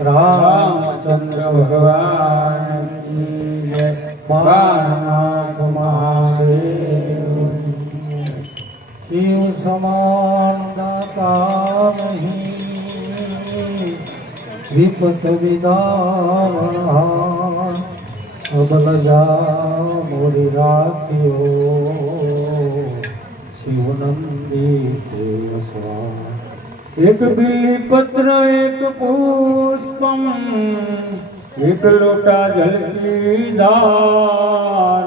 રામચંદ્ર ભગવાન બાળનાથ મહાદેવ શિવ સમાન દાતા નહીં વિપત વિદાવણ અબલજા મોરી રાખ્યો શિવનંદી દેવસ્વા એક બીપત્ર એક પુષ્પમ, એક લોટા જલકી દાર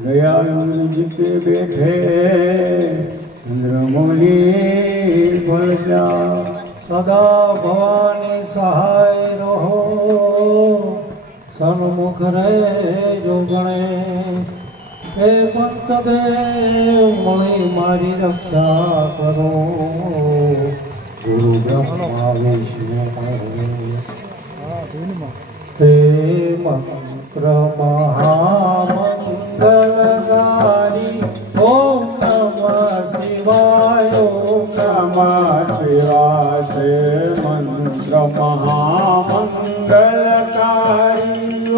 દયાનંદ જીતે બેઠે, ચંદ્રમૌલી ભજા સદા ભવાની સહાય રહો, સન્મુખ રહે જો ગણે હે પંચદેવ મણી મારી રક્ષા કરો. ગુરુ બ્રહ્મા વિષ્ણુ તે મંત્ર મહામંગલકારી ઓમ નમઃ શિવાય ઓમ નમઃ શિવાય તે મંત્ર મહામંગલકારી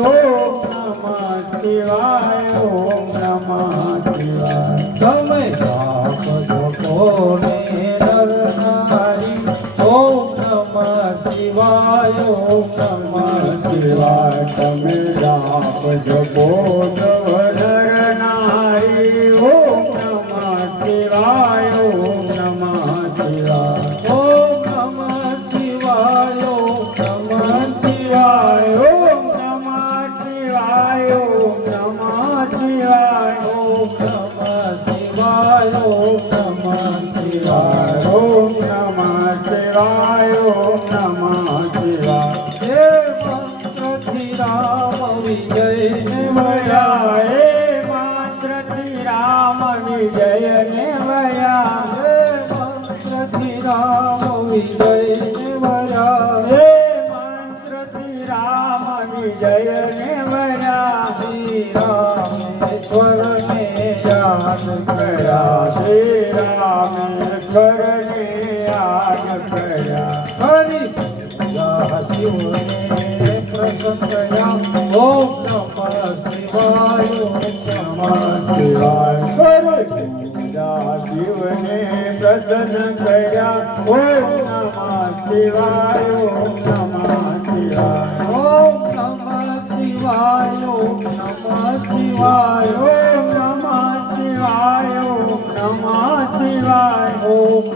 ઓમ નમઃ શિવાય ઓમ નમઃ શિવાય તમે યાદ કર્યા શ્રી રામેશ્વરને યાદ કર્યા હરી શિવને પ્રસન્ન કર્યા ઓમ નમઃ શિવાય નમઃ શિવાય શિવને પ્રસન્ન કર્યા ઓમ નમઃ શિવાય ઓમ નમઃ શિવાય ઓમ નમઃ શિવાય ઓમ નમઃ શિવાય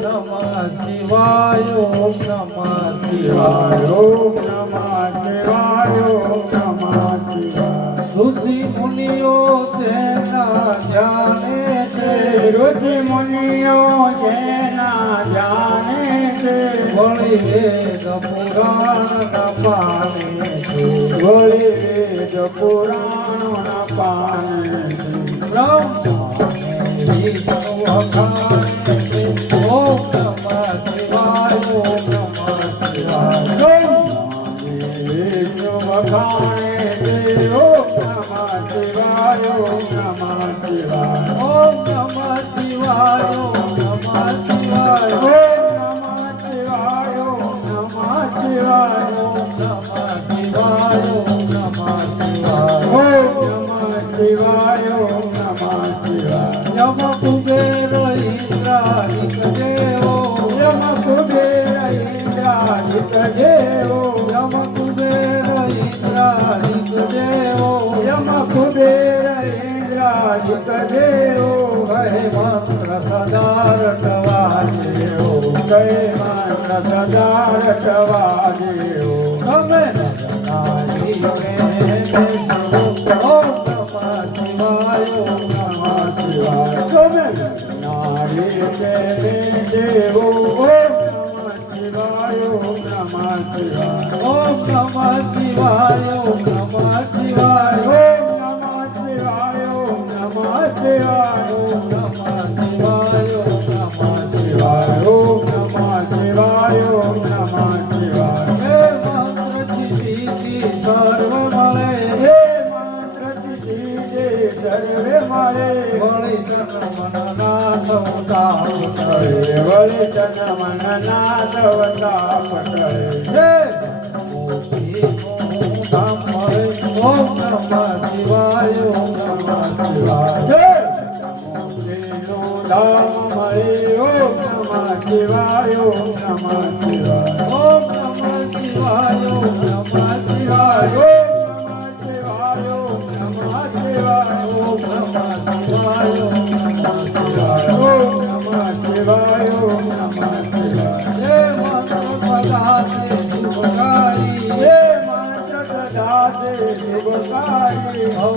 નમઃ શિવાય ઓમ નમઃ શિવાય ઓમ નમઃ શિવાય ઓમ નમઃ શિવાય ઋષિ મુનિઓ તેના પુરાણ પાને છે સદારટવા જેવો કઈ માન સદારટવા જેવો અમે સદારી સજવે મારે વળી ચનમનના સવતા પટળે વળી શિવાય ઓમ નમઃ શિવાય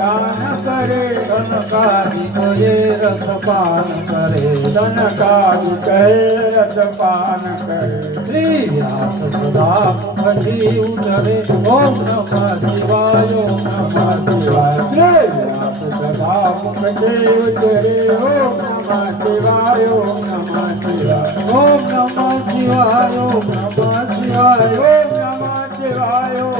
ગાન કરે કનકારી કોએ રસપાન કરે તનકાદિ કહે રસપાન કરે. શ્રી વ્યાસ સદા મુખથી ઉતરે, ઓમ નમઃ શિવાય, ઓમ નમઃ શિવાય. શ્રી વ્યાસ સદા મુખથી ઉતરે, ઓમ નમઃ શિવાય, ઓમ નમઃ શિવાય. ઓમ નમઃ શિવાય, ઓમ નમઃ શિવાય, ઓમ નમઃ શિવાય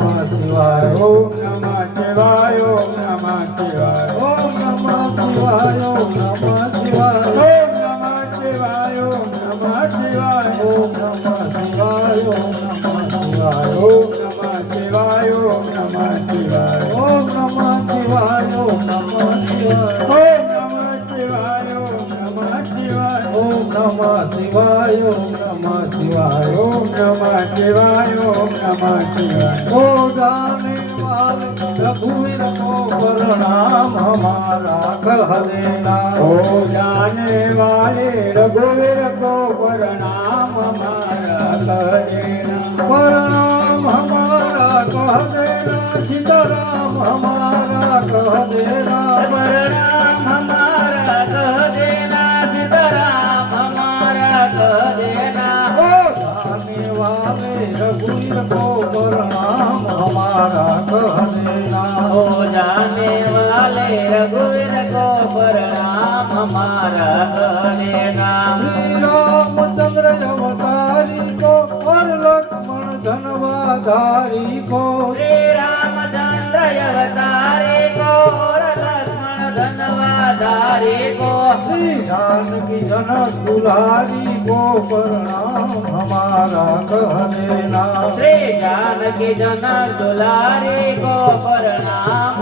ઓમ નમઃ શિવાય ઓમ નમઃ શિવાય ઓમ નમઃ શિવાય ઓમ નમઃ શિવાય ઓમ નમઃ શિવાય ઓમ નમઃ શિવાય ઓમ નમઃ શિવાય ઓમ નમઃ શિવાય ઓમ નમઃ શિવાય ઓમ નમઃ શિવાય ઓમ નમઃ શિવાય ઓમ નમઃ શિવાય નમઃ શિવાય ઓમ નમઃ શિવાય ઓમ નમઃ શિવાય ઓમ નમઃ શિવાય ઓ ગાને રઘુવીર કો પરણામ હમારા કહ દેના ઓ જાને વાલે રઘુવીર કો પરણામ હમારા કહ દેના પરણામ હમારા કહ દેના સીતારામ હમારા કહ દેના પરણામ હમારા કહ દેના वाले रघुवीर को प्रणाम हमारा कह देना हो जाने वाले रघुवीर को प्रणाम हमारा कह देना श्री रामचंद्र अवतारी को और लक्ष्मण धनवाधारी को श्री रामचंद्र अवतारे को और लक्ष्मण धनवाधारे को श्री जानकी जन दुलारी को प्रणाम हमारा રાખ હરે નામ રે જાનકી જન દુલારે કો નામ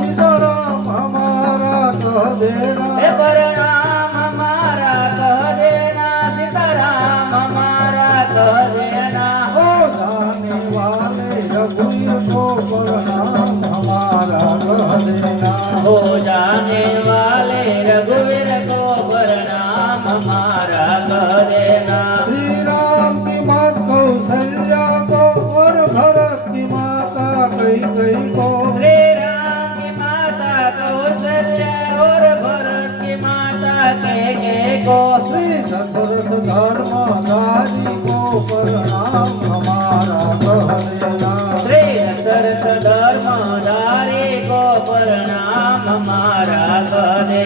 સીતારામ હમારા કહદેના હે મારા ઘરે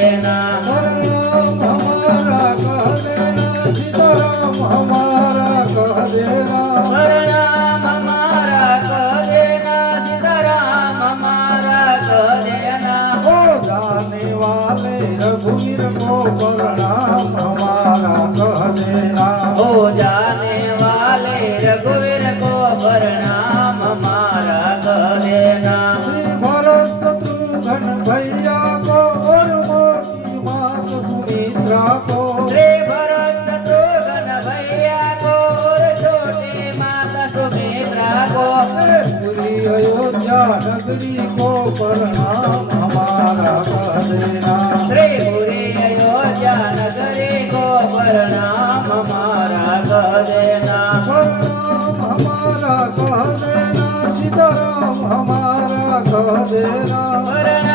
तेरा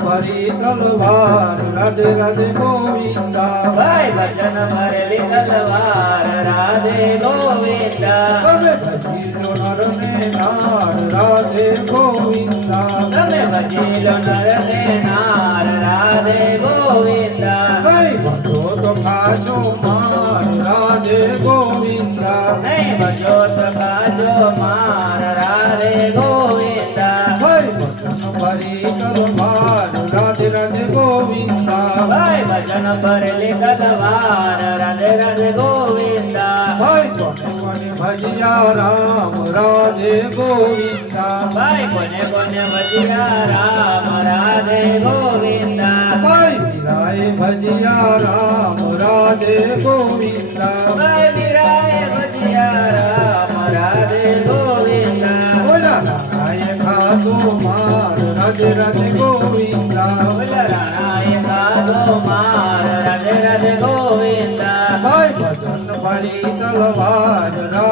ભરી તલવાર રાધે રાધે ગોવિંદા ભાઈ ભજન ભરેલી તલવાર રાધે ગોવિંદા તમે ભજીલો નર ને નાર રાધે ગોવિંદા તમે ભજીલો નર ને નાર રાધે રામ રાધે ગોવિંદા. ભાઈ કોને કોને ભજ્યા રામ રાધે ગોવિંદા. ભાઈ મીરાએ ભજિયા રામ રાધે ગોવિંદા. ભાઈ મીરાએ ભજ્યા રામ રાધે ગોવિંદા. ખાધો માર રાધે રાધે ગોવિંદા.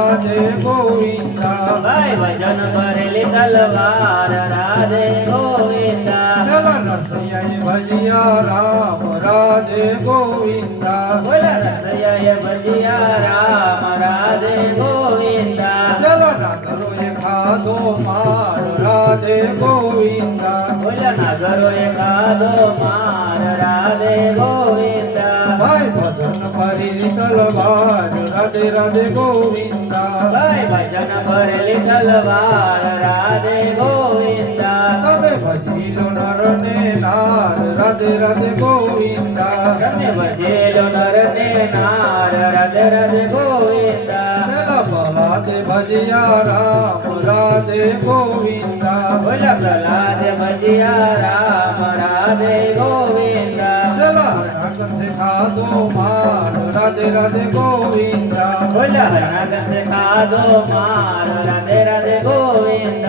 રાધે ગોવિંદા. ભાઈ ભજન ભરેલી તલવાર રાધે ગોવિંદા. ચલા નરસૈયાએ ભજિયા રામ રાધે ગોવિંદા. બોલ રસૈયાએ ભજ્યા રામ રાધે ગોવિંદા. ચલા નાગરોએ ખાધો માર રાધે ગોવિંદા. બોલ નાગરોએ ખાધો માર રાધે ગોવિંદા. તલવાર રાધે રાધે ગોવિંદા. ભાઈ ભજન ભરેલી તલવાર રાધે ગોવિંદા. તમે ભજીલો નર ને નાર રાધે રાધે ગોવિંદા. તમે ભજેલો નર ને નાર રાધે રાધે ગોવિંદા. ભલાદે ભજિયા રામ રાધે ગોવિંદા. ભલા પ્રહલાદ ભજિયા રામ. ખાધો માર રાધે રાધે ગોવિંદા બોલ હરનાગત ખાધો માર રાધે રાધે ગોવિંદા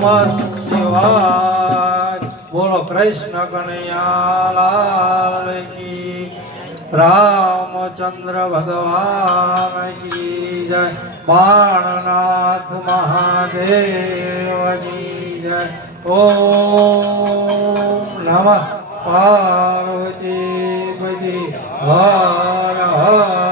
મસ્તી વાર બોલો કૃષ્ણ કનૈયાલાલ કી. રામચંદ્ર ભગવાન કી જય. બાણનાથ મહાદેવની જય. ઓમ નમઃ. પાર્વતી હર હર